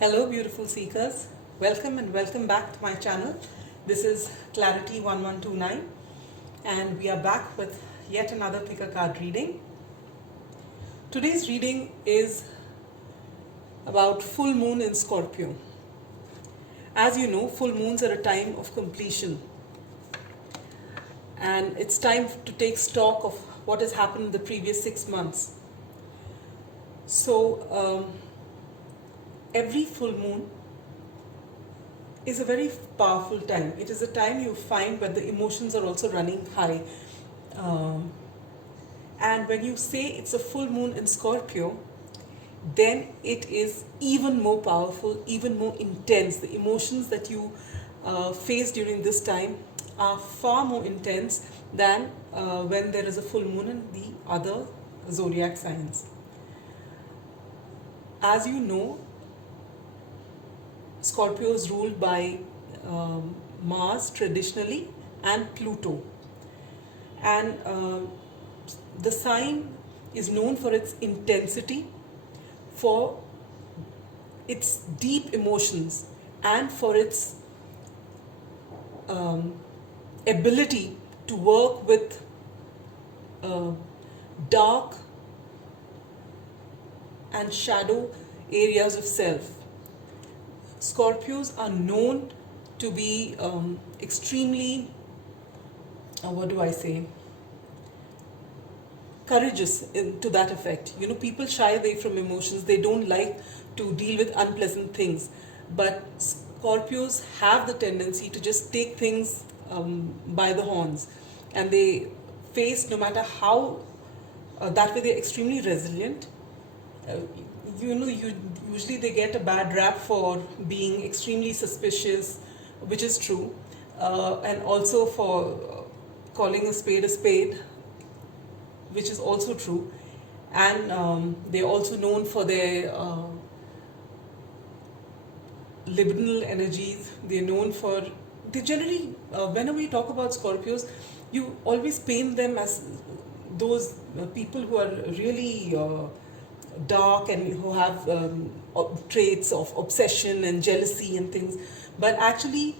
Hello, beautiful seekers. Welcome and welcome back to my channel. This is Clarity 1129, and we are back with yet another pick a card reading. Today's reading is about full moon in Scorpio. As you know, full moons are a time of completion, and it's time to take stock of what has happened in the previous 6 months. So, every full moon is a very powerful time. It is a time you find when the emotions are also running high. Um, and when you say it's a full moon in Scorpio, then it is even more powerful, even more intense. The emotions that you face during this time are far more intense than when there is a full moon in the other zodiac signs. As you know, Scorpio is ruled by Mars traditionally and Pluto. And the sign is known for its intensity, for its deep emotions, and for its ability to work with dark and shadow areas of self. Scorpios are known to be extremely, what do I say, courageous to that effect. You know, people shy away from emotions, they don't like to deal with unpleasant things. But Scorpios have the tendency to just take things by the horns, and they face no matter how, that way they're extremely resilient. Uh, Usually they get a bad rap for being extremely suspicious, which is true, and also for calling a spade, which is also true. And they're also known for their libidinal energies. They're known for, they generally, whenever you talk about Scorpios, you always paint them as those people who are really dark and who have traits of obsession and jealousy and things. But actually,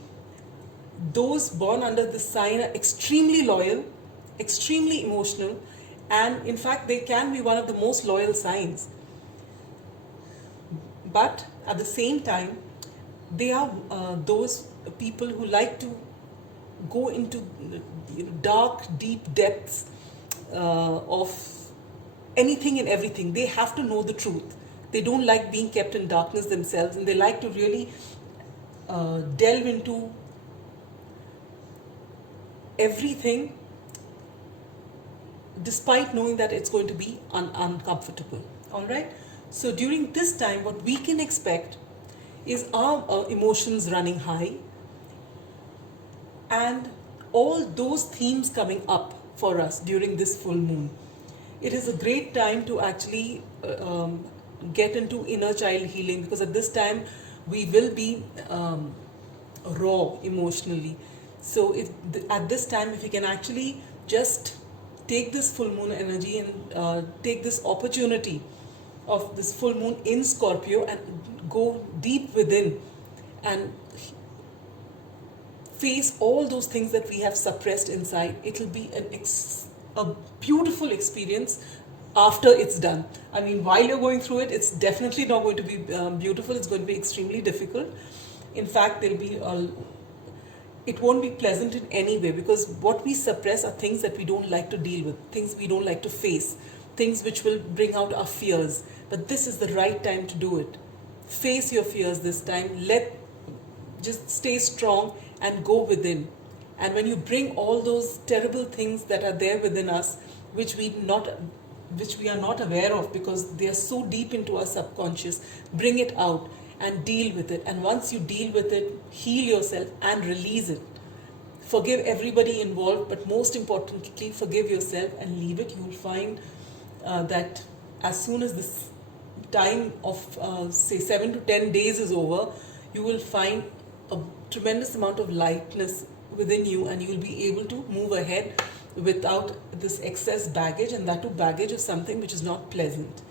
those born under this sign are extremely loyal, extremely emotional, and in fact, they can be one of the most loyal signs. But at the same time, they are those people who like to go into dark, deep depths of anything and everything. They have to know the truth. They don't like being kept in darkness themselves, and they like to really delve into everything despite knowing that it's going to be uncomfortable. All right. So during this time, what we can expect is our emotions running high, and all those themes coming up for us during this full moon. It is a great time to actually get into inner child healing, because at this time we will be raw emotionally. So if at this time, if we can actually just take this full moon energy and take this opportunity of this full moon in Scorpio and go deep within and face all those things that we have suppressed inside, it'll be a beautiful experience after it's done. I mean, while you're going through it, it's definitely not going to be beautiful. It's going to be extremely difficult. In fact, it won't be pleasant in any way, because what we suppress are things that we don't like to deal with, things we don't like to face, things which will bring out our fears. But this is the right time to do it. Face your fears this time. Just stay strong and go within. And when you bring all those terrible things that are there within us, which we are not aware of because they are so deep into our subconscious, bring it out and deal with it. And once you deal with it, heal yourself and release it. Forgive everybody involved, but most importantly, forgive yourself and leave it. You'll find that as soon as this time of say 7 to 10 days is over, you will find a tremendous amount of lightness within you, and you'll be able to move ahead without this excess baggage, and that too baggage of something which is not pleasant.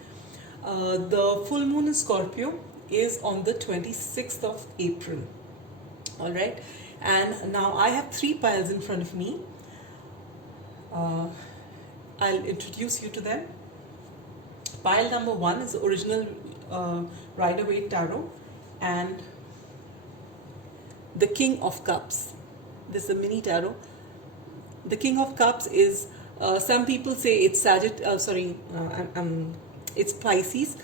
The full moon in Scorpio is on the 26th of April. All right, and now I have 3 piles in front of me. I'll introduce you to them. Pile number 1 is the original Rider-Waite Tarot, and the King of Cups. This is a mini tarot. The King of Cups is, some people say it's it's Pisces,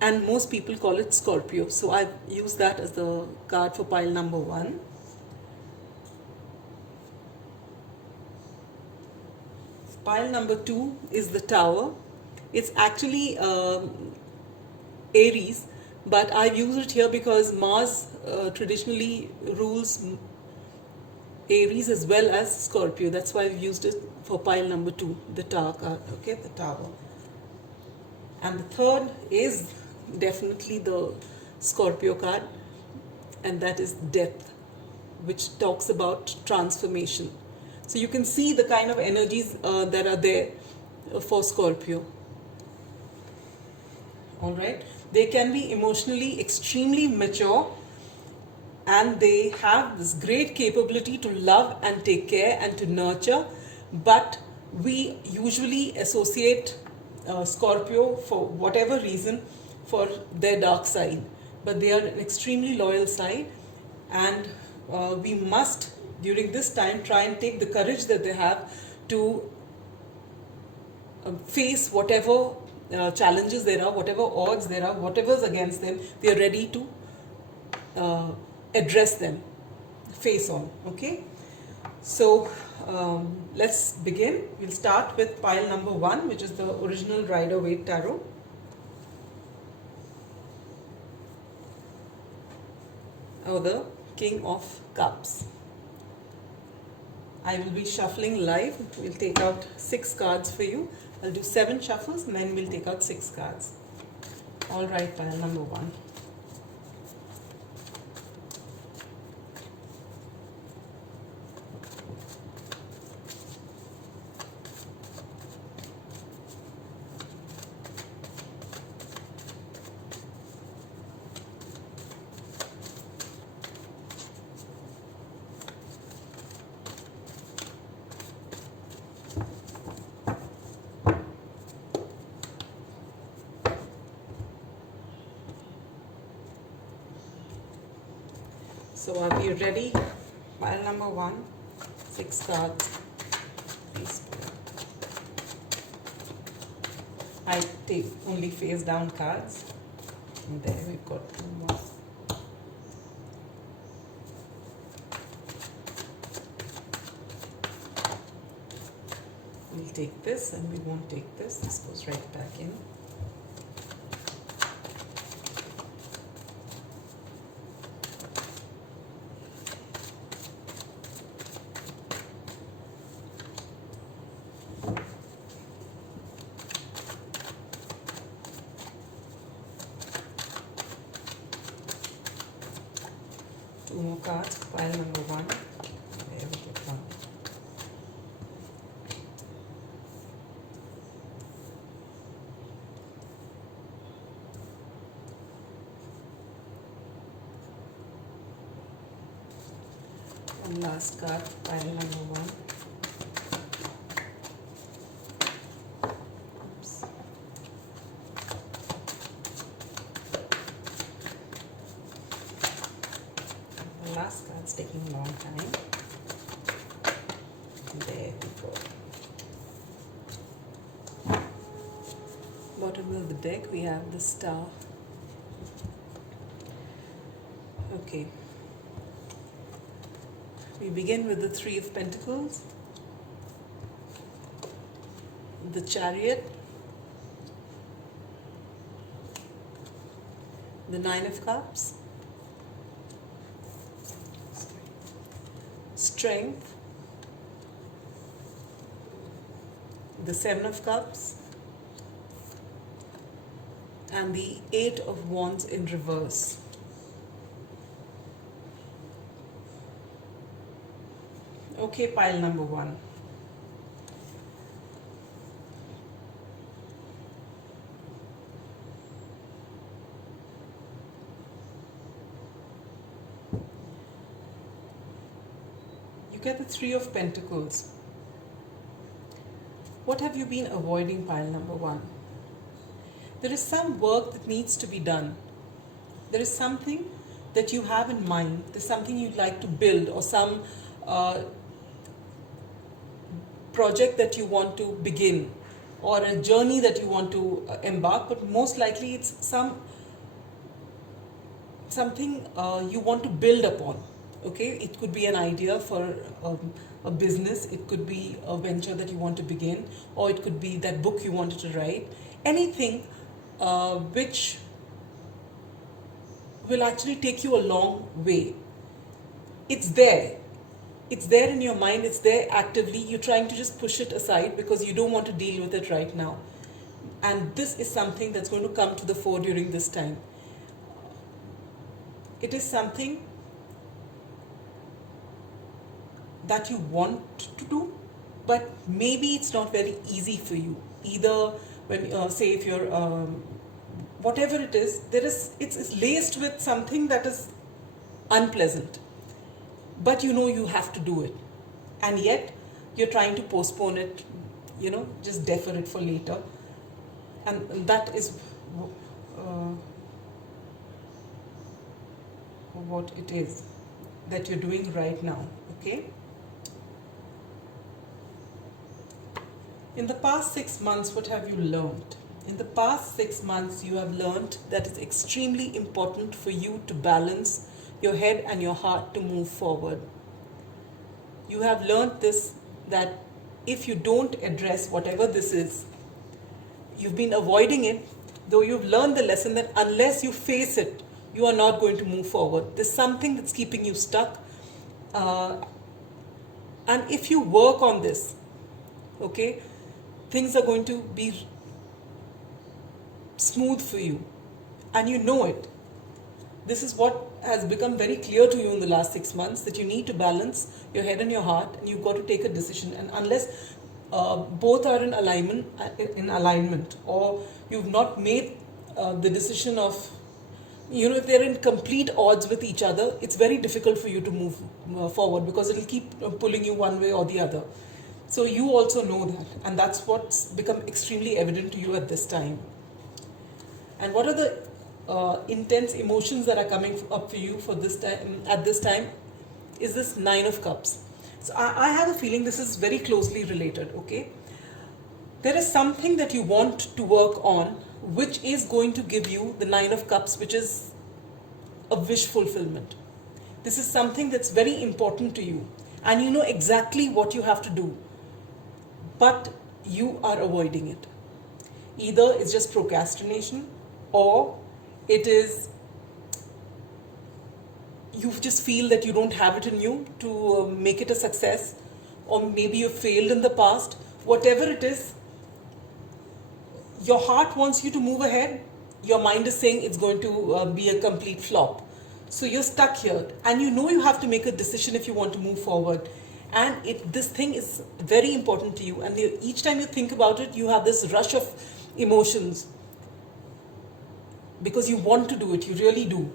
and most people call it Scorpio. So I've used that as the card for pile number 1. Pile number 2 is the Tower. It's actually Aries, but I've used it here because Mars traditionally rules Aries as well as Scorpio. That's why I've used it for pile number 2, the Tower card. Okay, the Tower. And the third is definitely the Scorpio card, and that is Death, which talks about transformation. So you can see the kind of energies that are there for Scorpio. All right, they can be emotionally extremely mature, and they have this great capability to love and take care and to nurture, but we usually associate Scorpio, for whatever reason, for their dark side, but they are an extremely loyal side, and we must during this time try and take the courage that they have to face whatever challenges there are, whatever odds there are, whatever's against them, they are ready to address them face on. Okay, so let's begin. We'll start with pile number 1, which is the original Rider-Waite Tarot. Or the King of Cups. I will be shuffling live. We'll take out 6 cards for you. I'll do 7 shuffles and then we'll take out 6 cards. All right, pile number 1. So are we ready? Pile number 1, 6 cards. Please. I take only face down cards. And there we've got 2 more. We'll take this and we won't take this. This goes right back in. Two more cards, pile number 1. There we get 1. And last card, pile number 1. Oops. The last card's taking a long time. There we go. Bottom of the deck we have the Star. Okay. We begin with the 3 of Pentacles, the Chariot, the 9 of Cups, Strength, the 7 of Cups, and the 8 of Wands in reverse. Okay, pile number 1. look at the Three of Pentacles. What have you been avoiding, pile number one? There is some work that needs to be done. There is something that you have in mind. There's something you'd like to build, or some project that you want to begin, or a journey that you want to embark, but most likely it's something you want to build upon. Okay, it could be an idea for a business, it could be a venture that you want to begin, or it could be that book you wanted to write. Anything which will actually take you a long way. It's there. It's there in your mind, it's there actively. You're trying to just push it aside because you don't want to deal with it right now. And this is something that's going to come to the fore during this time. It is something that you want to do, but maybe it's not very easy for you. Either when, say, if you're, whatever it is, it's laced with something that is unpleasant. But you know you have to do it. And yet, you're trying to postpone it, just defer it for later. And that is what it is that you're doing right now, okay? In the past 6 months, what have you learned? In the past 6 months, you have learned that it's extremely important for you to balance your head and your heart to move forward. You have learned this, that if you don't address whatever this is, you've been avoiding it, though you've learned the lesson that unless you face it, you are not going to move forward. There's something that's keeping you stuck. And if you work on this, okay, things are going to be smooth for you. And you know it. This is what has become very clear to you in the last 6 months, that you need to balance your head and your heart, and you've got to take a decision. And unless both are in alignment, or you've not made the decision of, if they're in complete odds with each other, it's very difficult for you to move forward, because it'll keep pulling you one way or the other. So you also know that, and that's what's become extremely evident to you at this time. And what are the intense emotions that are coming up for you for this time, at this time, is this Nine of Cups. So I have a feeling this is very closely related, okay? There is something that you want to work on, which is going to give you the Nine of Cups, which is a wish fulfillment. This is something that's very important to you, and you know exactly what you have to do, but you are avoiding it. Either it's just procrastination, or it is you just feel that you don't have it in you to make it a success, or maybe you failed in the past. Whatever it is, your heart wants you to move ahead, your mind is saying it's going to be a complete flop. So you're stuck here, and you know you have to make a decision if you want to move forward. And this thing is very important to you, and each time you think about it, you have this rush of emotions, because you want to do it, you really do.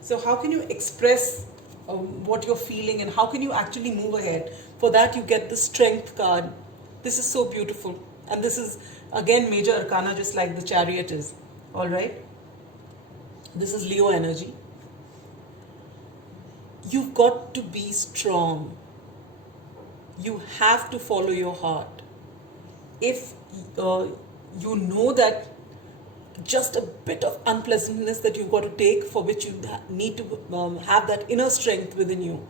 So how can you express what you're feeling, and how can you actually move ahead? For that, you get the Strength card. This is so beautiful, and this is again major arcana, just like the Chariot is. All right, this is Leo energy. You've got to be strong. You have to follow your heart. If you know that just a bit of unpleasantness that you've got to take, for which you need to have that inner strength within you,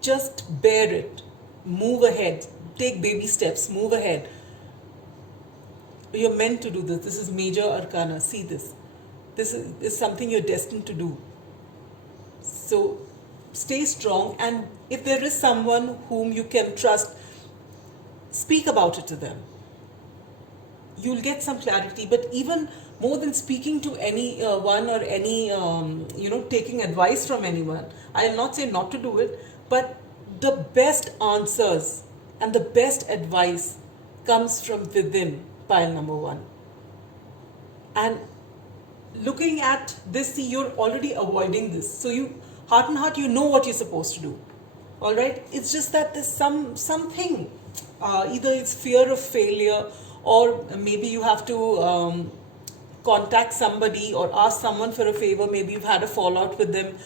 just bear it. Move ahead. Take baby steps. Move ahead. You're meant to do this. This is major arcana. See this. This is something you're destined to do. So stay strong, and if there is someone whom you can trust, speak about it to them. You'll get some clarity. But even more than speaking to anyone, or any taking advice from anyone, I'll not say not to do it, but the best answers and the best advice comes from within, pile number one. And looking at this, see, you're already avoiding this. So you Heart and heart, you know what you're supposed to do. All right, it's just that there's something, either it's fear of failure, or maybe you have to contact somebody or ask someone for a favor. Maybe you've had a fallout with them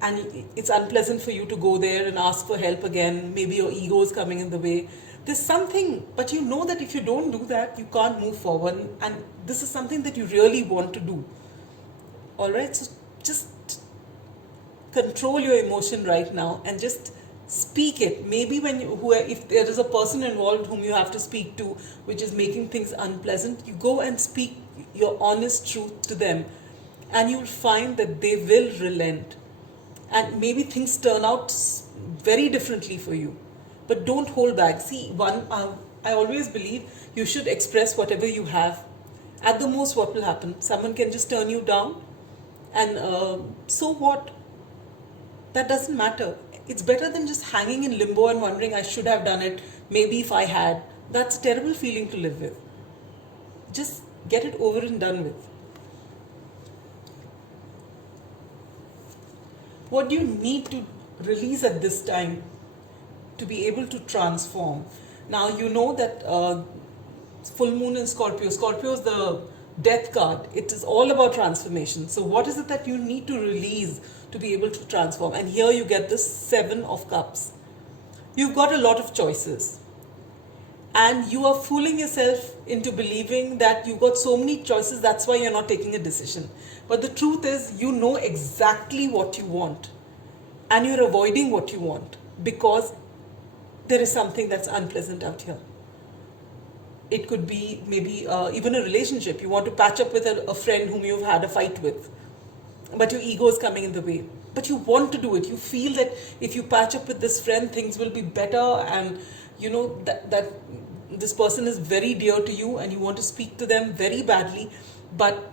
and it's unpleasant for you to go there and ask for help again. Maybe your ego is coming in the way. There's something, but you know that if you don't do that, you can't move forward, and this is something that you really want to do. All right, so just control your emotion right now and just speak it. Maybe when if there is a person involved whom you have to speak to, which is making things unpleasant, you go and speak your honest truth to them, and you'll find that they will relent, and maybe things turn out very differently for you. But don't hold back. See, I always believe you should express whatever you have. At the most, what will happen? Someone can just turn you down, and so what? That doesn't matter. It's better than just hanging in limbo and wondering, I should have done it, maybe if I had. That's a terrible feeling to live with. Just get it over and done with. What do you need to release at this time to be able to transform? Now, you know that full moon in Scorpio. Scorpio is the death card. It is all about transformation. So what is it that you need to release to be able to transform? And here you get the 7 of Cups. You've got a lot of choices. And you are fooling yourself into believing that you've got so many choices, that's why you're not taking a decision. But the truth is, you know exactly what you want. And you're avoiding what you want because there is something that's unpleasant out here. It could be maybe even a relationship. You want to patch up with a friend whom you've had a fight with, but your ego is coming in the way. But you want to do it. You feel that if you patch up with this friend, things will be better, and you know that this person is very dear to you and you want to speak to them very badly, but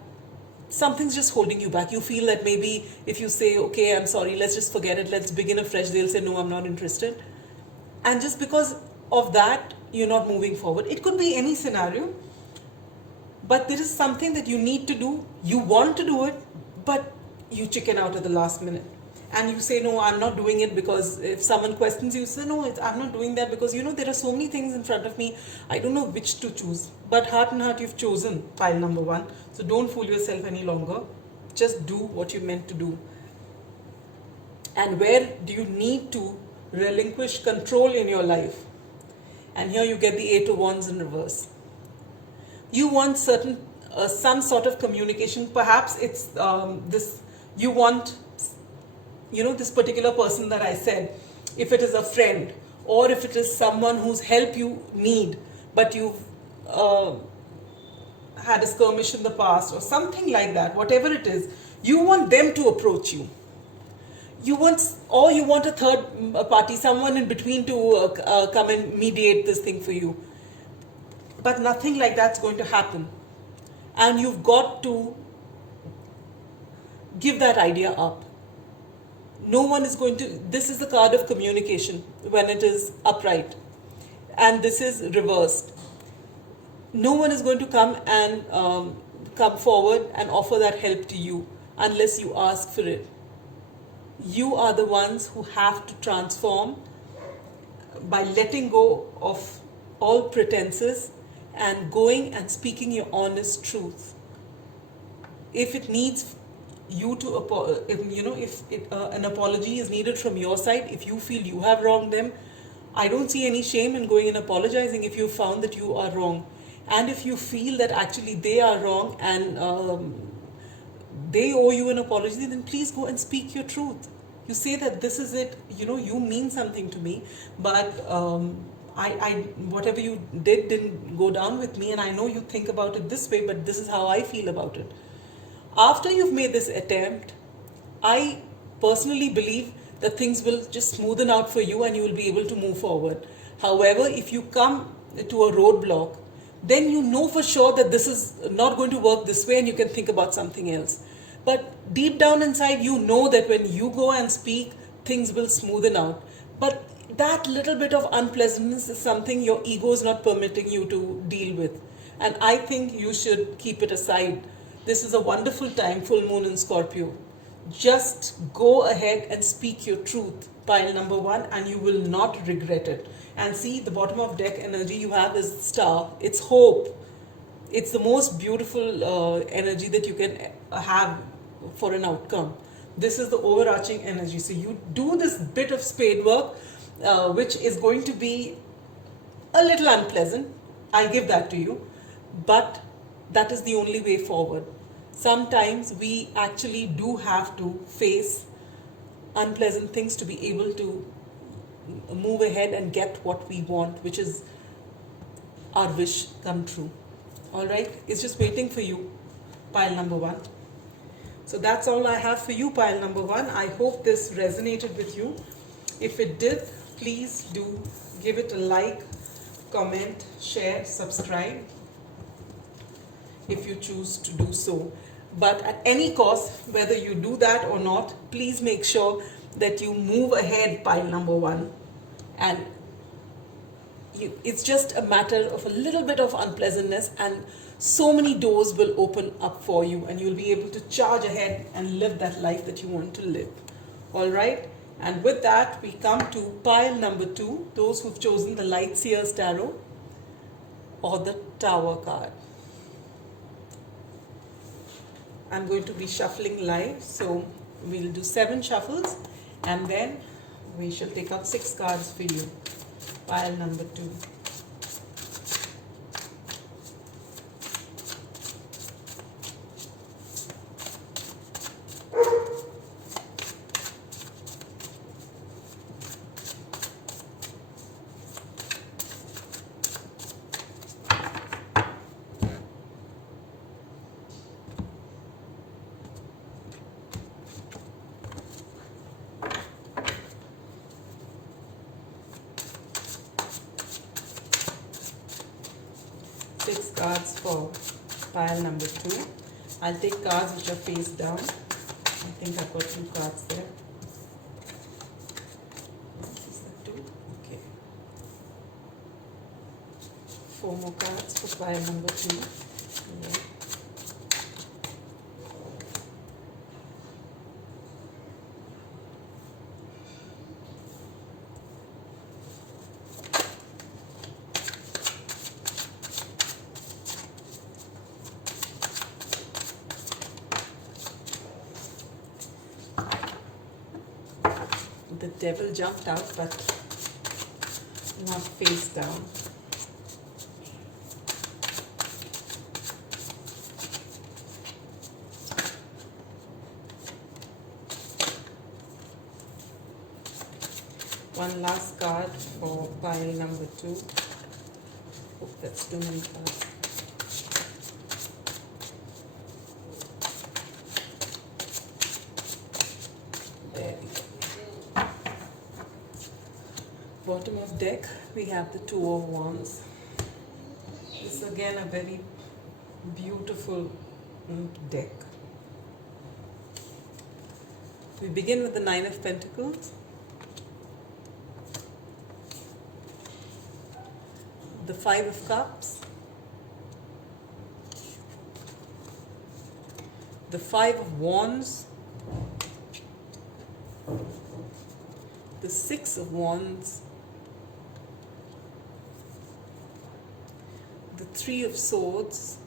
something's just holding you back. You feel that maybe if you say, okay, I'm sorry, let's just forget it, let's begin afresh, they'll say, no, I'm not interested. And just because of that, you're not moving forward. It could be any scenario, but there is something that you need to do. You want to do it, but you chicken out at the last minute. And you say, no, I'm not doing it, because if someone questions you, say, no, I'm not doing that because, there are so many things in front of me. I don't know which to choose. But heart and heart, you've chosen pile number 1. So don't fool yourself any longer. Just do what you're meant to do. And where do you need to relinquish control in your life? And here you get the 8 of Wands in reverse. You want some sort of communication. Perhaps it's you want, this particular person that I said, if it is a friend or if it is someone whose help you need, but you've had a skirmish in the past or something like that, whatever it is, you want them to approach you. You want a third party, someone in between to come and mediate this thing for you. But nothing like that's going to happen. And you've got to give that idea up. No one is going to, this is the card of communication when it is upright. And this is reversed. No one is going to come and come forward and offer that help to you unless you ask for it. You are the ones who have to transform by letting go of all pretenses and going and speaking your honest truth. If it needs you to, if an apology is needed from your side, if you feel you have wronged them, I don't see any shame in going and apologizing if you found that you are wrong. And if you feel that actually they are wrong and they owe you an apology, then please go and speak your truth. You say that this is it, you mean something to me, but I whatever you did didn't go down with me, and I know you think about it this way, but this is how I feel about it. After you've made this attempt, I personally believe that things will just smoothen out for you and you will be able to move forward. However, if you come to a roadblock, then you know for sure that this is not going to work this way and you can think about something else. But deep down inside, you know that when you go and speak, things will smoothen out. But that little bit of unpleasantness is something your ego is not permitting you to deal with. And I think you should keep it aside. This is a wonderful time, full moon in Scorpio. Just go ahead and speak your truth, pile number one, and you will not regret it. And see, the bottom of deck energy you have is star. It's hope. It's the most beautiful energy that you can have for an outcome. This is the overarching energy. So you do this bit of spade work, which is going to be a little unpleasant. I'll give that to you. But that is the only way forward. Sometimes we actually do have to face unpleasant things to be able to move ahead and get what we want, which is our wish come true. All right, it's just waiting for you, pile number one. So that's all I have for you, pile number one. I hope this resonated with you. If it did, please do give it a like, comment, share, subscribe if you choose to do so. But at any cost, whether you do that or not, please make sure that you move ahead, pile number one. And it's just a matter of a little bit of unpleasantness, and so many doors will open up for you, and you'll be able to charge ahead and live that life that you want to live. All right. And with that, we come to pile number two, those who've chosen the Light Seers Tarot or the Tower card. I'm going to be shuffling live, so we'll do 7 shuffles and then we shall take out 6 cards for you. Pile number 2. Six cards for pile number 2. I'll take cards which are face down. I think I've got 2 cards there. Is that 2? Okay. 4 more cards for pile number 2. Yeah. The devil jumped out, but not face down. One last card for pile number 2. Oh, that's too many cards. There we go. Bottom of deck, we have the 2 of Wands. This is again a very beautiful deck. We begin with the 9 of Pentacles, the 5 of Cups, the 5 of Wands, the 6 of Wands, the 3 of Swords,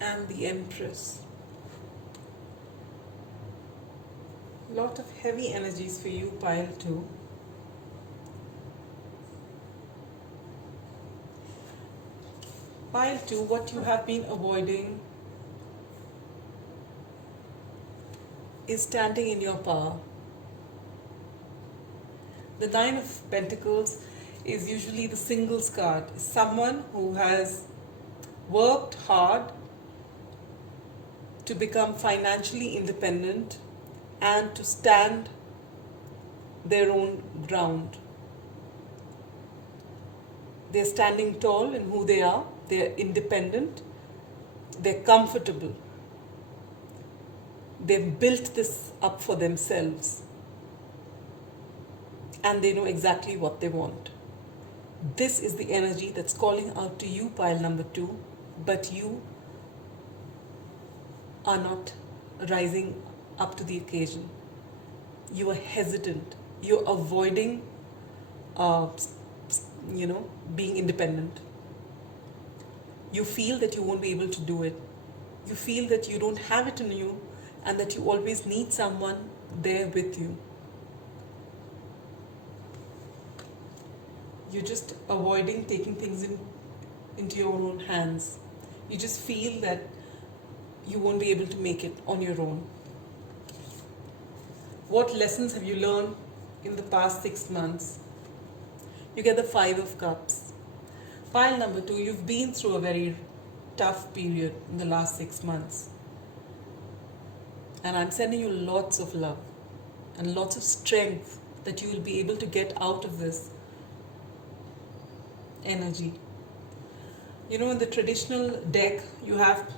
and the Empress. Lot of heavy energies for you, pile 2. Pile 2, what you have been avoiding is standing in your power. The 9 of Pentacles is usually the singles card. Someone who has worked hard to become financially independent and to stand their own ground. They're standing tall in who they are, they're independent, they're comfortable. They've built this up for themselves and they know exactly what they want. This is the energy that's calling out to you, pile number 2, but you are not rising up to the occasion. You are hesitant. You're avoiding, uh, being independent. You feel that you won't be able to do it. You feel that you don't have it in you and that you always need someone there with you. You're just avoiding taking things into your own hands. You just feel that you won't be able to make it on your own. What lessons have you learned in the past 6 months? You get the Five of Cups. Pile number 2, you've been through a very tough period in the last 6 months. And I'm sending you lots of love and lots of strength that you will be able to get out of this energy. In the traditional deck, you have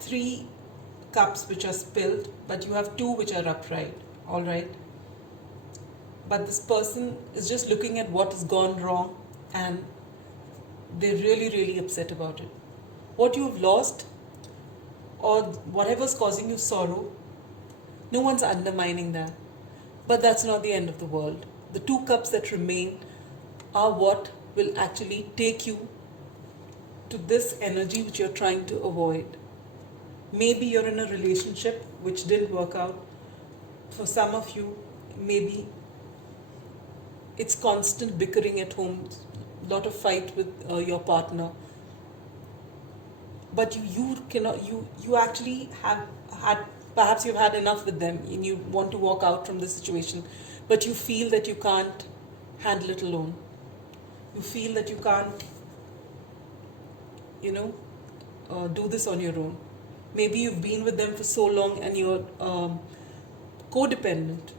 3 cups which are spilled, but you have 2 which are upright. All right? But this person is just looking at what has gone wrong and they're really, really upset about it. What you've lost or whatever's causing you sorrow, no one's undermining that. But that's not the end of the world. The 2 cups that remain are what will actually take you to this energy which you're trying to avoid. Maybe you're in a relationship which didn't work out. For some of you, maybe it's constant bickering at home, lot of fight with your partner. But you cannot. You actually have had, perhaps you've had enough with them and you want to walk out from the situation, but you feel that you can't handle it alone. You feel that you can't, do this on your own. Maybe you've been with them for so long and you're codependent.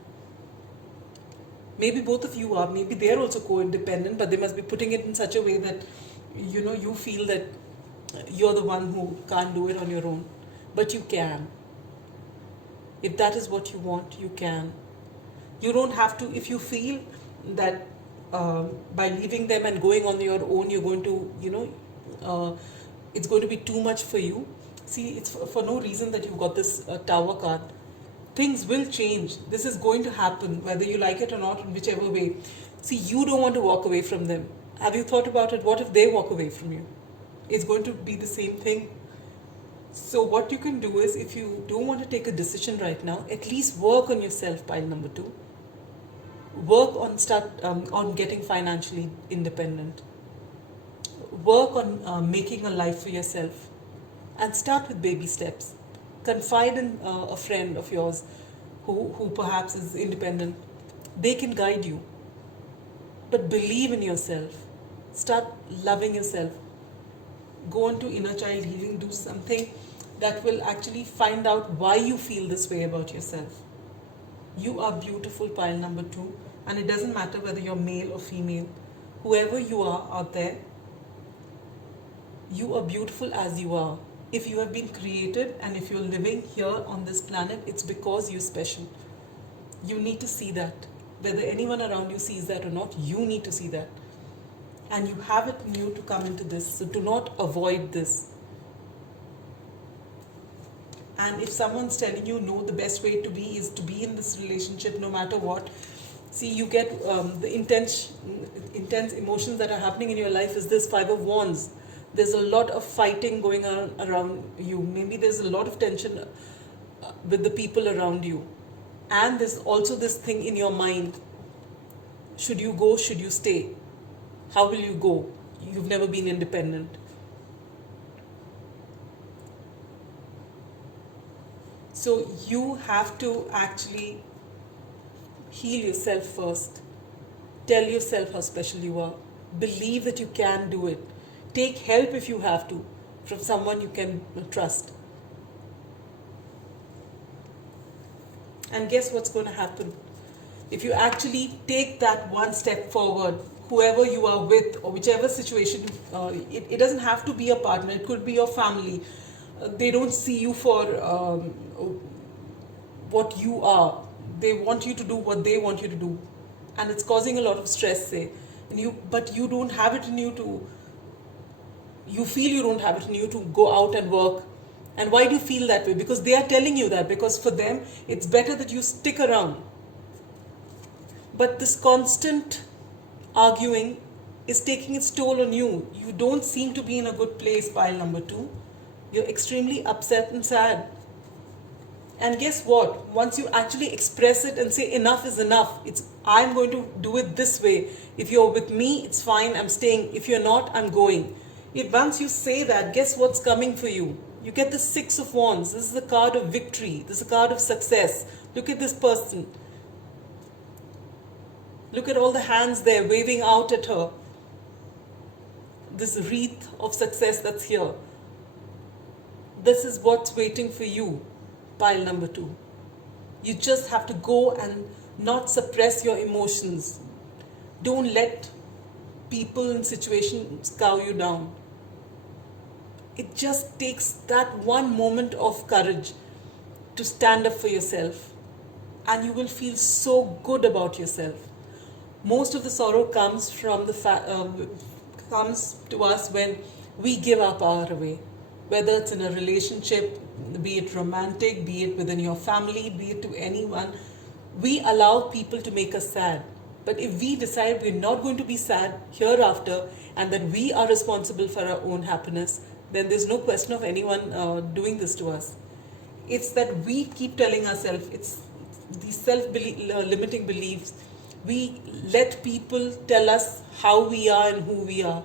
Maybe both of you are. Maybe they're also codependent, but they must be putting it in such a way that you feel that you're the one who can't do it on your own. But you can. If that is what you want, you can. You don't have to. If you feel that by leaving them and going on your own, you're going to, it's going to be too much for you. See, it's for no reason that you've got this Tower card. Things will change. This is going to happen, whether you like it or not, in whichever way. See, you don't want to walk away from them. Have you thought about it? What if they walk away from you? It's going to be the same thing. So what you can do is, if you don't want to take a decision right now, at least work on yourself, pile number 2. Work on getting financially independent. Work on making a life for yourself. And start with baby steps. Confide in a friend of yours who perhaps is independent. They can guide you. But believe in yourself. Start loving yourself. Go on to inner child healing. Do something that will actually find out why you feel this way about yourself. You are beautiful, pile number 2. And it doesn't matter whether you're male or female. Whoever you are out there, you are beautiful as you are. If you have been created and if you're living here on this planet, it's because you're special. You need to see that. Whether anyone around you sees that or not, you need to see that. And you have it in you to come into this. So do not avoid this. And if someone's telling you, no, the best way to be is to be in this relationship no matter what. See, you get the intense emotions that are happening in your life is this Five of Wands. There's a lot of fighting going on around you. Maybe there's a lot of tension with the people around you. And there's also this thing in your mind. Should you go? Should you stay? How will you go? You've never been independent. So you have to actually heal yourself first. Tell yourself how special you are. Believe that you can do it. Take help if you have to from someone you can trust. And guess what's going to happen? If you actually take that one step forward, whoever you are with or whichever situation, it doesn't have to be a partner, it could be your family. They don't see you for what you are. They want you to do what they want you to do. And it's causing a lot of stress, say. but you don't have it in you to, you feel you don't have it in you to go out and work. And why do you feel that way? Because they are telling you that, because for them it's better that you stick around. But this constant arguing is taking its toll on you. You don't seem to be in a good place, pile number 2. You're extremely upset and sad. And guess what? Once you actually express it and say enough is enough, it's I'm going to do it this way. If you're with me, it's fine, I'm staying. If you're not, I'm going. If once you say that, guess what's coming for you? You get the 6 of Wands. This is the card of victory. This is a card of success. Look at this person. Look at all the hands there waving out at her. This wreath of success that's here. This is what's waiting for you, pile number 2. You just have to go and not suppress your emotions. Don't let people and situations cow you down. It just takes that one moment of courage to stand up for yourself, and you will feel so good about yourself. Most of the sorrow comes from comes to us when we give our power away, whether it's in a relationship, be it romantic, be it within your family, be it to anyone. We allow people to make us sad. But if we decide we're not going to be sad hereafter and that we are responsible for our own happiness, then there's no question of anyone doing this to us. It's that we keep telling ourselves, it's these self-limiting beliefs. We let people tell us how we are and who we are.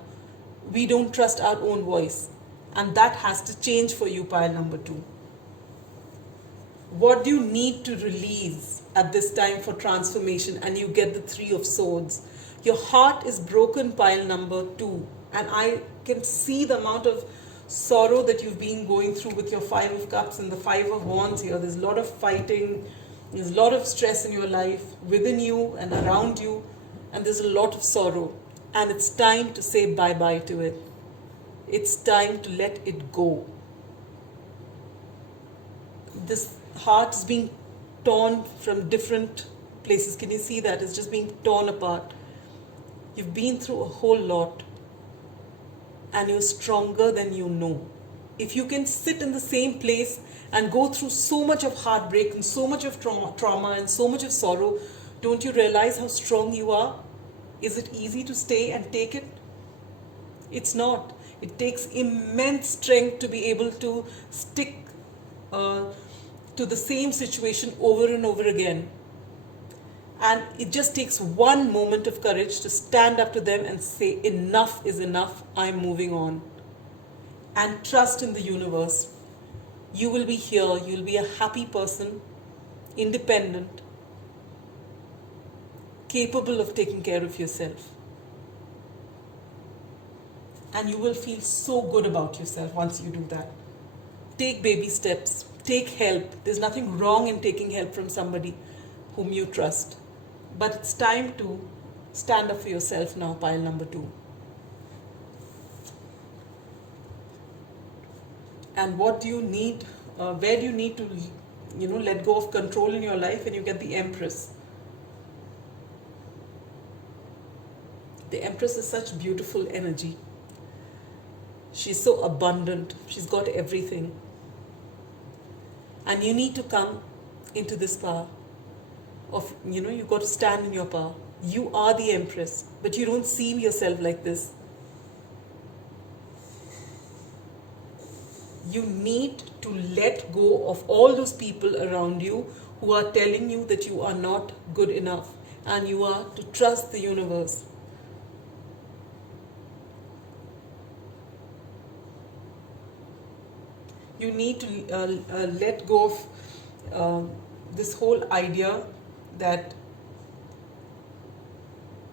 We don't trust our own voice. And that has to change for you, pile number 2. What do you need to release at this time for transformation? And you get the 3 of Swords. Your heart is broken, pile number 2. And I can see the amount of sorrow that you've been going through with your 5 of Cups and the 5 of Wands here. There's a lot of fighting. There's a lot of stress in your life, within you and around you. And there's a lot of sorrow. And it's time to say bye-bye to it. It's time to let it go. This heart is being torn from different places. Can you see that? It's just being torn apart. You've been through a whole lot. And you're stronger than you know. If you can sit in the same place and go through so much of heartbreak and so much of trauma and so much of sorrow, don't you realize how strong you are? Is it easy to stay and take it? It's not. It takes immense strength to be able to stick to the same situation over and over again. And it just takes one moment of courage to stand up to them and say, enough is enough, I'm moving on. And trust in the universe. You will be here, you'll be a happy person, independent, capable of taking care of yourself. And you will feel so good about yourself once you do that. Take baby steps, take help. There's nothing wrong in taking help from somebody whom you trust. But it's time to stand up for yourself now, pile number 2. And what do you need, where do you need to, let go of control in your life? And you get the Empress. The Empress is such beautiful energy. She's so abundant. She's got everything. And you need to come into this power of, you've got to stand in your power. You are the Empress, but you don't see yourself like this. You need to let go of all those people around you who are telling you that you are not good enough, and you are to trust the universe. You need to let go of this whole idea that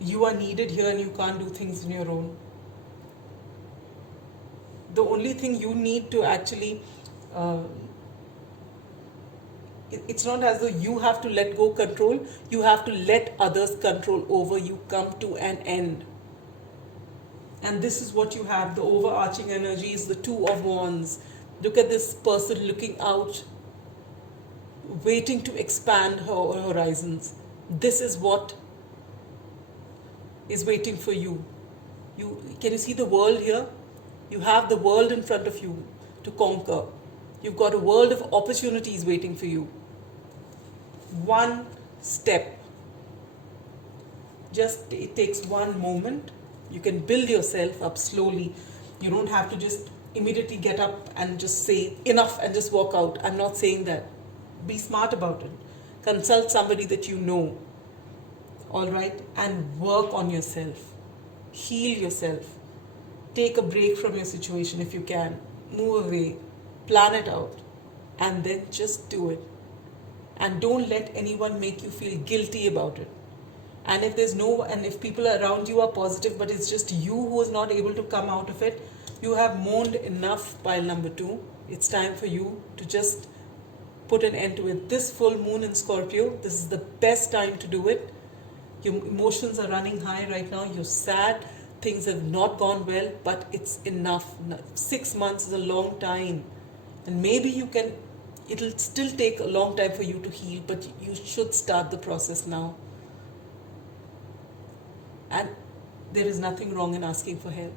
you are needed here and you can't do things on your own. The only thing you need to actually, it's not as though you have to let go control, you have to let others control over you come to an end. And this is what you have, the overarching energy is the 2 of Wands. Look at this person looking out, waiting to expand her horizons. This is what is waiting for you. Can you see the world here? You have the world in front of you to conquer. You've got a world of opportunities waiting for you. One step. Just it takes one moment. You can build yourself up slowly. You don't have to just immediately get up and just say enough and just walk out. I'm not saying that. Be smart about it. Consult somebody that you know. All right? And work on yourself. Heal yourself. Take a break from your situation if you can. Move away. Plan it out. And then just do it. And don't let anyone make you feel guilty about it. And if people around you are positive, but it's just you who is not able to come out of it, you have moaned enough, pile number 2. It's time for you to just put an end to it. This full moon in Scorpio, this is the best time to do it. Your emotions are running high right now. You're sad. Things have not gone well, but it's enough. 6 months is a long time. And maybe it'll still take a long time for you to heal, but you should start the process now. And there is nothing wrong in asking for help.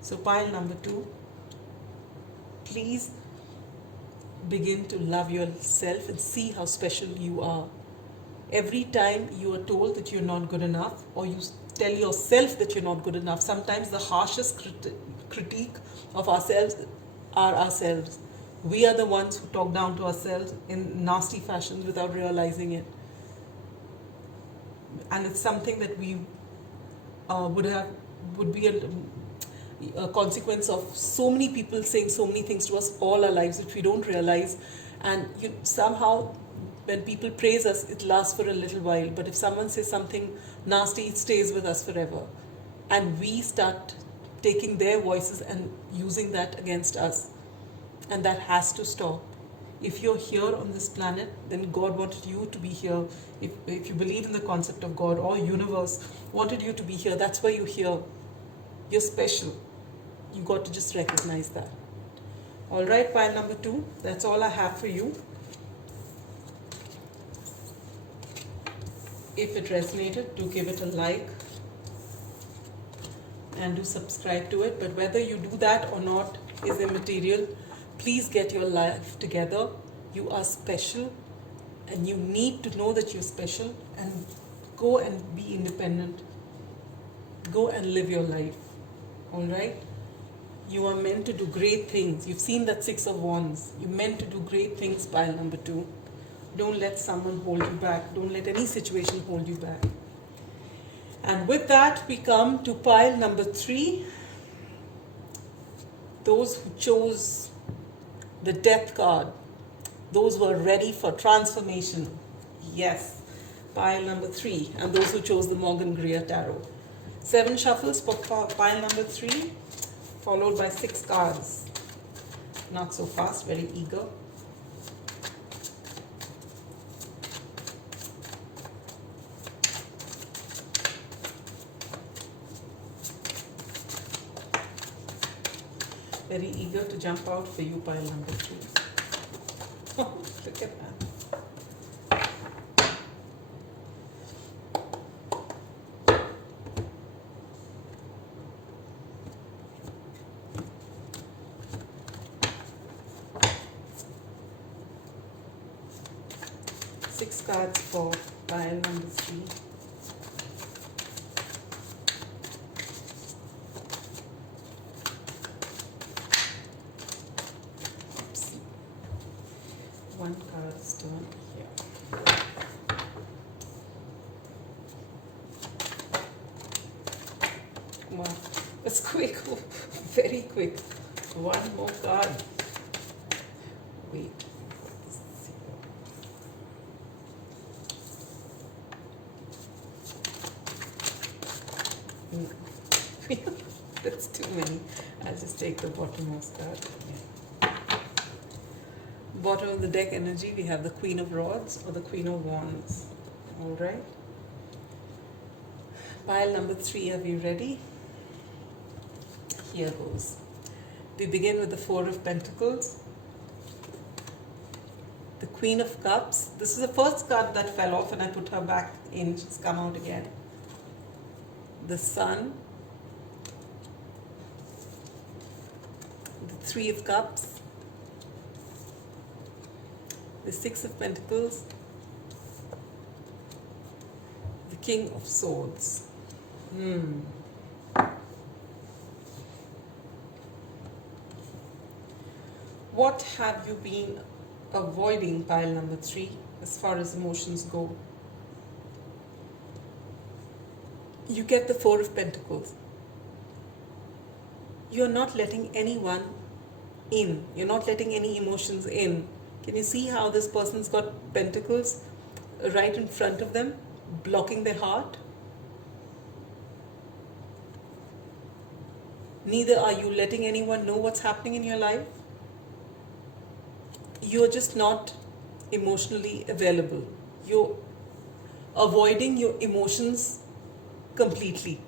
So pile number 2, please begin to love yourself and see how special you are. Every time you are told that you're not good enough, or you tell yourself that you're not good enough, sometimes the harshest critique of ourselves are ourselves. We are the ones who talk down to ourselves in nasty fashions without realizing it. And it's something that we would be a consequence of so many people saying so many things to us all our lives which we don't realize. And somehow when people praise us, it lasts for a little while, but if someone says something nasty, it stays with us forever. And we start taking their voices and using that against us, and that has to stop. If you're here on this planet, then God wanted you to be here. If you believe in the concept of God or universe wanted you to be here, that's why you're here. You're special. You got to just recognize that. All right, pile number 2, that's all I have for you. If it resonated, do give it a like and do subscribe to it. But whether you do that or not is immaterial. Please get your life together. You are special, and you need to know that you're special, and go and be independent. Go and live your life. All right? You are meant to do great things. You've seen that 6 of Wands. You're meant to do great things, pile number 2. Don't let someone hold you back. Don't let any situation hold you back. And with that, we come to pile number 3. Those who chose the Death card. Those who are ready for transformation. Yes, pile number 3. And those who chose the Morgan Greer Tarot. 7 shuffles for pile number 3, followed by 6 cards. Not so fast, very eager. Very eager to jump out for you, pile number 3. Oh, look at that. Six cards for pile number 3. One card is done here. Wow, it's quick, very quick. One more card. Wait. No. That's too many. I'll just take the bottommost card. Yeah. Bottom of the deck energy, we have the Queen of Rods or the Queen of Wands. All right. Pile number 3, are we ready? Here goes. We begin with the 4 of Pentacles, the Queen of Cups. This is the first card that fell off and I put her back in. She's come out again. The Sun. The Three of Cups. The Six of Pentacles. The King of Swords. What have you been avoiding, pile number 3, as far as emotions go? You get the Four of Pentacles. You're not letting anyone in. You're not letting any emotions in. Can you see how this person's got pentacles right in front of them, blocking their heart? Neither are you letting anyone know what's happening in your life. You're just not emotionally available. You're avoiding your emotions completely.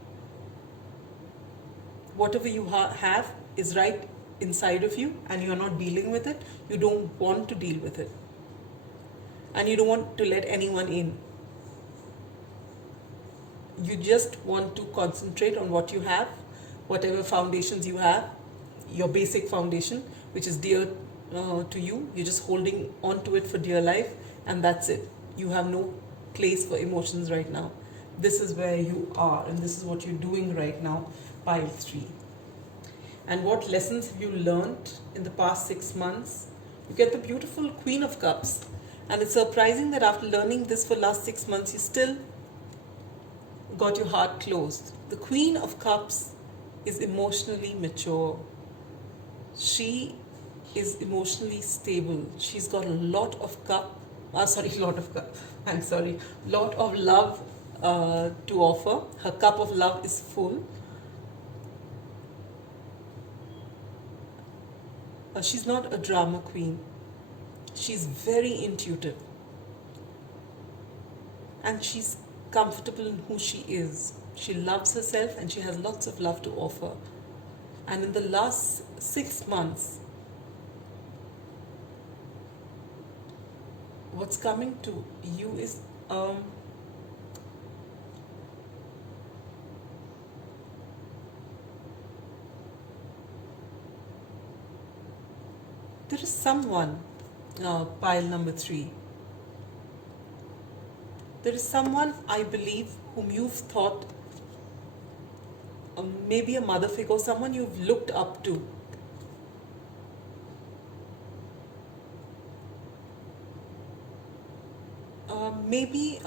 Whatever you have is right inside of you and you're not dealing with it. You don't want to deal with it. And you don't want to let anyone in. You just want to concentrate on what you have, whatever foundations you have, your basic foundation, which is dear to you. You're just holding on to it for dear life, and that's it. You have no place for emotions right now. This is where you are, and this is what you're doing right now, pile 3. And what lessons have you learned in the past 6 months? You get the beautiful Queen of Cups, and it's surprising that after learning this for last 6 months, you still got your heart closed. The Queen of Cups is emotionally mature. She is emotionally stable. She's got a lot of lot of love to offer. Her cup of love is full. She's not a drama queen. She's very intuitive. And she's comfortable in who she is. She loves herself and she has lots of love to offer. And in the last 6 months, what's coming to you is there is someone, pile number 3. There is someone, I believe, whom you've thought, maybe a mother figure, someone you've looked up to. Maybe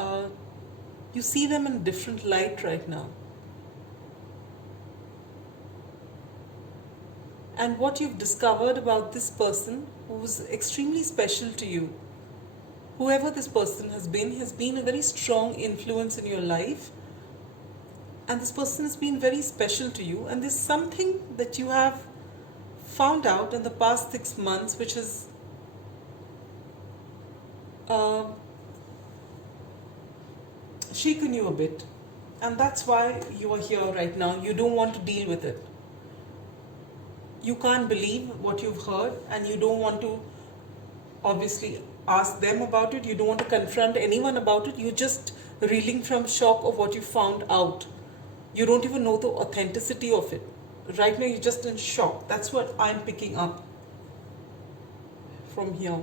you see them in a different light right now. And what you've discovered about this person who's extremely special to you, whoever this person has been a very strong influence in your life. And this person has been very special to you. And there's something that you have found out in the past 6 months which has shaken you a bit. And that's why you are here right now. You don't want to deal with it. You can't believe what you've heard, and you don't want to obviously ask them about it. You don't want to confront anyone about it. You're just reeling from shock of what you found out. You don't even know the authenticity of it. Right now you're just in shock. That's what I'm picking up from here.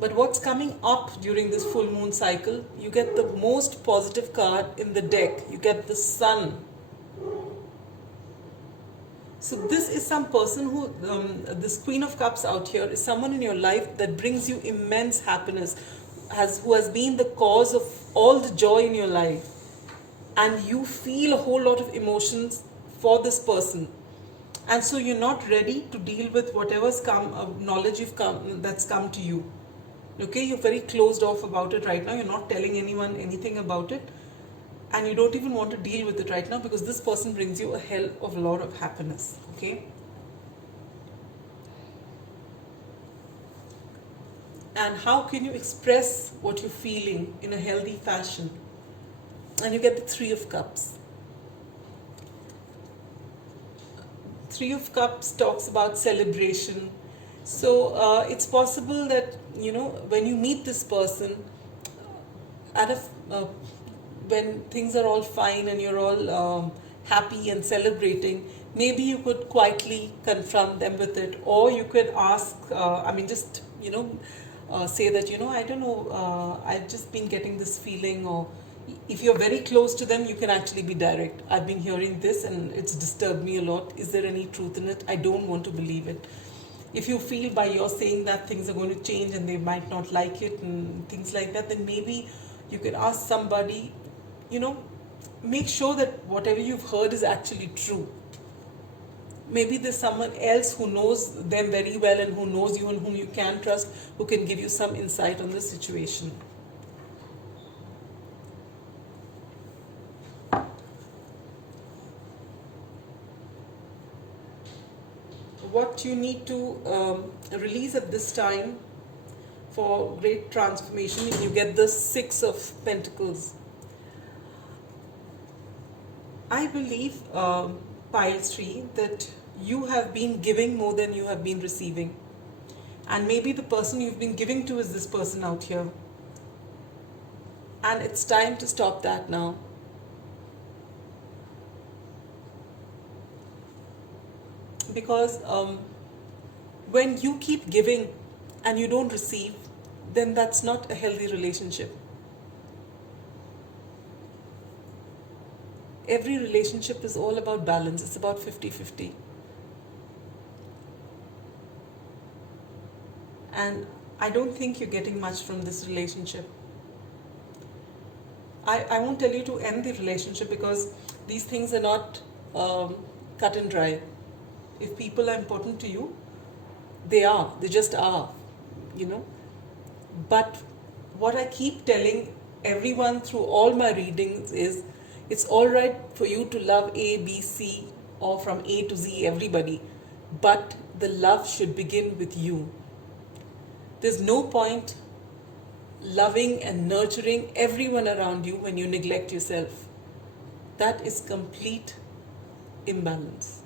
But what's coming up during this full moon cycle, you get the most positive card in the deck. You get the Sun. So this is some person who, this Queen of Cups out here is someone in your life that brings you immense happiness, who has been the cause of all the joy in your life. And you feel a whole lot of emotions for this person. And so you're not ready to deal with whatever's knowledge that's come to you. Okay, you're very closed off about it right now. You're not telling anyone anything about it. And you don't even want to deal with it right now because this person brings you a hell of a lot of happiness. Okay? And how can you express what you're feeling in a healthy fashion? And you get the Three of Cups. Three of Cups talks about celebration. So it's possible that, when you meet this person, at a, uh, when things are all fine and you're all happy and celebrating, maybe you could quietly confront them with it, or you could ask, just, say that, I don't know, I've just been getting this feeling, or if you're very close to them, you can actually be direct. I've been hearing this and it's disturbed me a lot. Is there any truth in it? I don't want to believe it. If you feel by your saying that things are going to change and they might not like it and things like that, then maybe you could ask somebody, make sure that whatever you've heard is actually true. Maybe there's someone else who knows them very well and who knows you and whom you can trust, who can give you some insight on the situation. What you need to release at this time for great transformation, you get the Six of Pentacles. I believe, Pile 3, that you have been giving more than you have been receiving. And maybe the person you've been giving to is this person out here. And it's time to stop that now. Because when you keep giving and you don't receive, then that's not a healthy relationship. Every relationship is all about balance. It's about 50-50. And I don't think you're getting much from this relationship. I won't tell you to end the relationship, because these things are not cut and dry. If people are important to you, they just are, But what I keep telling everyone through all my readings is, it's all right for you to love A, B, C, or from A to Z, everybody, but the love should begin with you. There's no point loving and nurturing everyone around you when you neglect yourself. That is complete imbalance.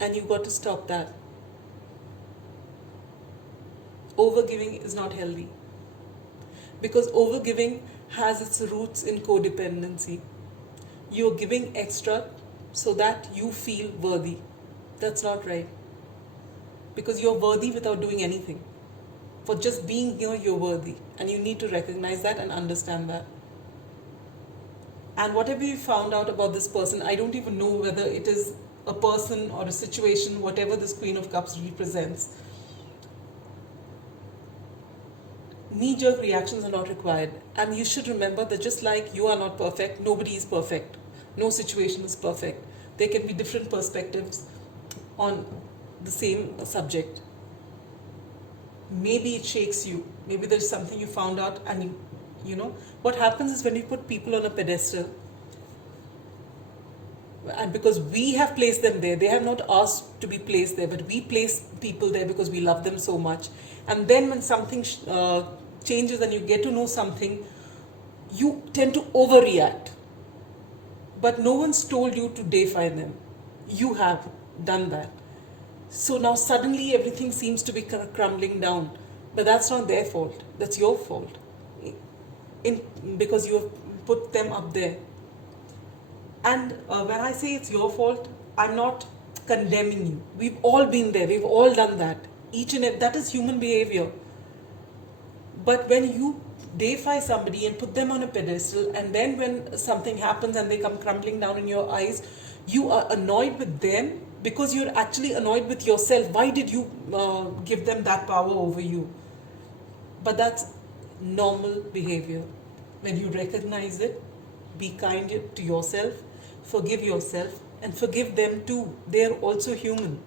And you've got to stop that. Overgiving is not healthy, because overgiving has its roots in codependency. You're giving extra so that you feel worthy. That's not right, because you're worthy without doing anything. For just being here, you're worthy, and you need to recognize that and understand that. And whatever you found out about this person, I don't even know whether it is a person or a situation, whatever this Queen of Cups represents. Knee-jerk reactions are not required. And you should remember that just like you are not perfect, nobody is perfect. No situation is perfect. There can be different perspectives on the same subject. Maybe it shakes you. Maybe there's something you found out, and what happens is, when you put people on a pedestal, and because we have placed them there, they have not asked to be placed there, but we place people there because we love them so much. And then when something changes and you get to know something, you tend to overreact. But no one's told you to deify them. You have done that. So now suddenly everything seems to be crumbling down. But that's not their fault. That's your fault. Because you have put them up there. And when I say it's your fault, I'm not condemning you. We've all been there. We've all done that. Each and every, that is human behavior. But when you deify somebody and put them on a pedestal, and then when something happens and they come crumbling down in your eyes, you are annoyed with them because you're actually annoyed with yourself. Why did you give them that power over you? But that's normal behavior. When you recognize it, be kind to yourself, forgive yourself, and forgive them too. They are also human.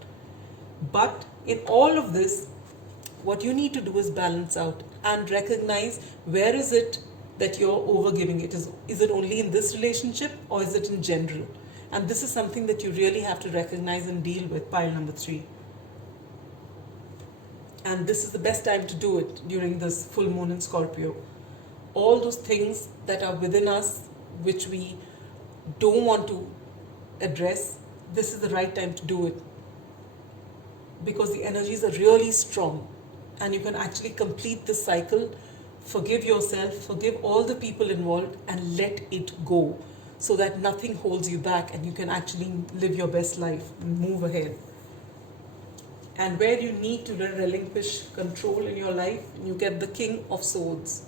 But in all of this, what you need to do is balance out and recognize, where is it that you're overgiving it? Is it only in this relationship, or is it in general? And this is something that you really have to recognize and deal with, pile number 3. And this is the best time to do it, during this full moon in Scorpio. All those things that are within us, which we don't want to address, this is the right time to do it, because the energies are really strong and you can actually complete this cycle, forgive yourself, forgive all the people involved, and let it go so that nothing holds you back and you can actually live your best life and move ahead. And where you need to relinquish control in your life, you get the King of Swords.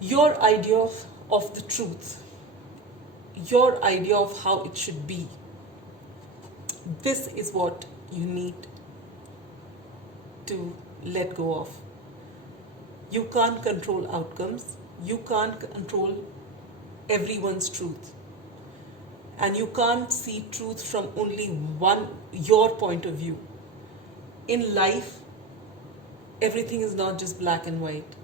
Your idea of the truth, your idea of how it should be, this is what you need to let go of. You can't control outcomes. You can't control everyone's truth. And you can't see truth from only your point of view. In life, everything is not just black and white.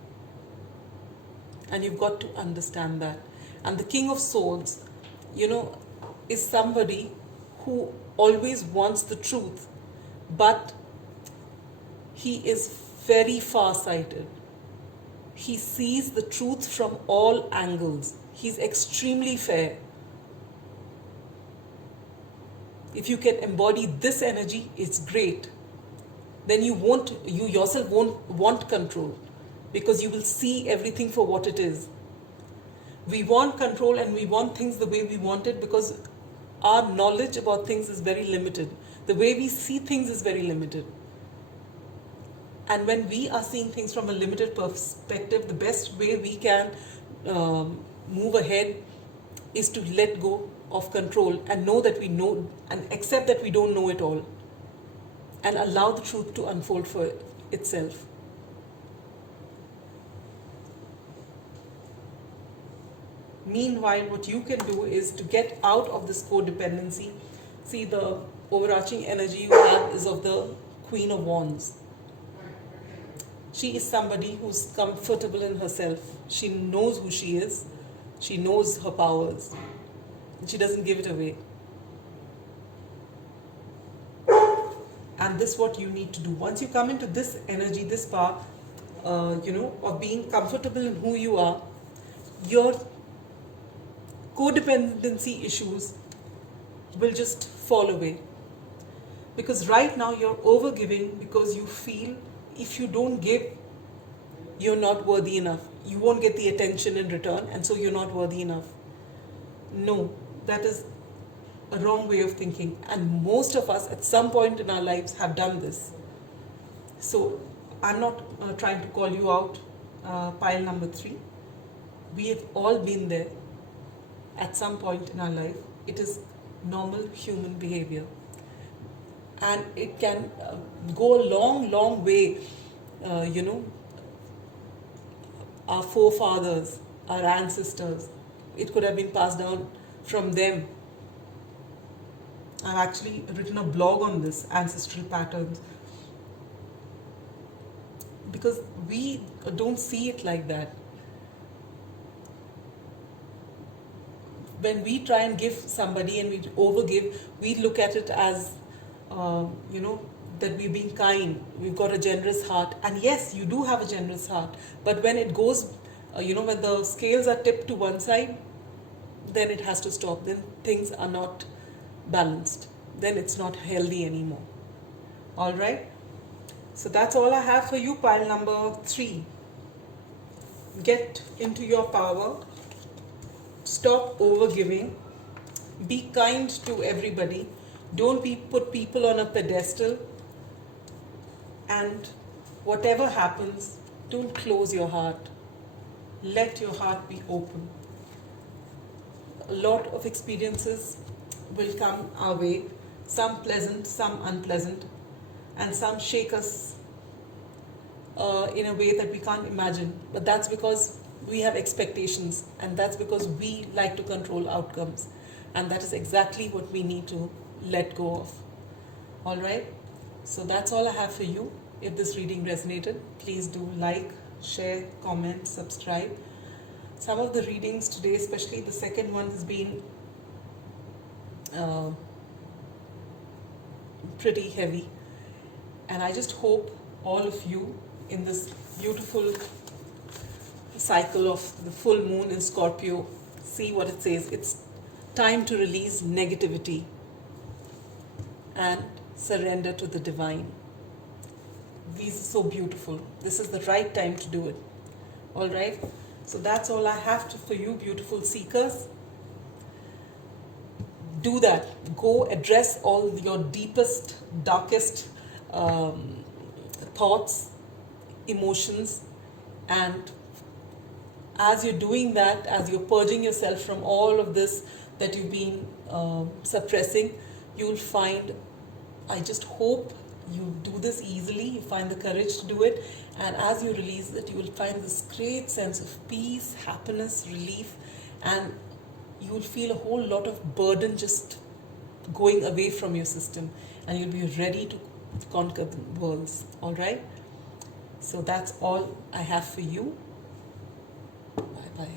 And you've got to understand that. And the King of Swords, is somebody who always wants the truth, but he is very far-sighted. He sees the truth from all angles. He's extremely fair. If you can embody this energy, it's great. Then you yourself won't want control, because you will see everything for what it is. We want control and we want things the way we want it because our knowledge about things is very limited. The way we see things is very limited. And when we are seeing things from a limited perspective, the best way we can move ahead is to let go of control and know that we know, and accept that we don't know it all, and allow the truth to unfold for itself. Meanwhile, what you can do is to get out of this codependency. See, the overarching energy you have is of the Queen of Wands. She is somebody who's comfortable in herself. She knows who she is. She knows her powers. She doesn't give it away. And this is what you need to do. Once you come into this energy, this power, of being comfortable in who you are, your codependency issues will just fall away. Because right now you're overgiving because you feel if you don't give, you're not worthy enough. You won't get the attention in return, and so you're not worthy enough. No, that is a wrong way of thinking. And most of us at some point in our lives have done this. So I'm not trying to call you out, pile number 3. We have all been there at some point in our life. It is normal human behavior. And it can go a long, long way. Our forefathers, our ancestors, it could have been passed down from them. I've actually written a blog on this, ancestral patterns, because we don't see it like that. When we try and give somebody and we overgive, we look at it as, that we're being kind, we've got a generous heart. And yes, you do have a generous heart. But when it goes, when the scales are tipped to one side, then it has to stop. Then things are not balanced. Then it's not healthy anymore. All right? So that's all I have for you, pile number 3. Get into your power. Stop overgiving. Be kind to everybody. Don't put people on a pedestal. And whatever happens, don't close your heart. Let your heart be open. A lot of experiences will come our way. Some pleasant, some unpleasant. And some shake us in a way that we can't imagine. But that's because we have expectations, and that's because we like to control outcomes, and that is exactly what we need to let go of. All right, so that's all I have for you. If this reading resonated, please do like, share, comment, subscribe. Some of the readings today, especially the second one, has been pretty heavy, and I just hope all of you in this beautiful cycle of the full moon in Scorpio, see what it says. It's Time to release negativity and surrender to the divine. These are so beautiful. This is the right time to do it. All right? So that's all I have for you, beautiful seekers. Do that. Go address all your deepest, darkest thoughts, emotions, and as you're doing that, as you're purging yourself from all of this that you've been suppressing, you'll find, I just hope you do this easily, you find the courage to do it, and as you release it, you will find this great sense of peace, happiness, relief, and you will feel a whole lot of burden just going away from your system, and you'll be ready to conquer the worlds. All right? So that's all I have for you. Bye bye.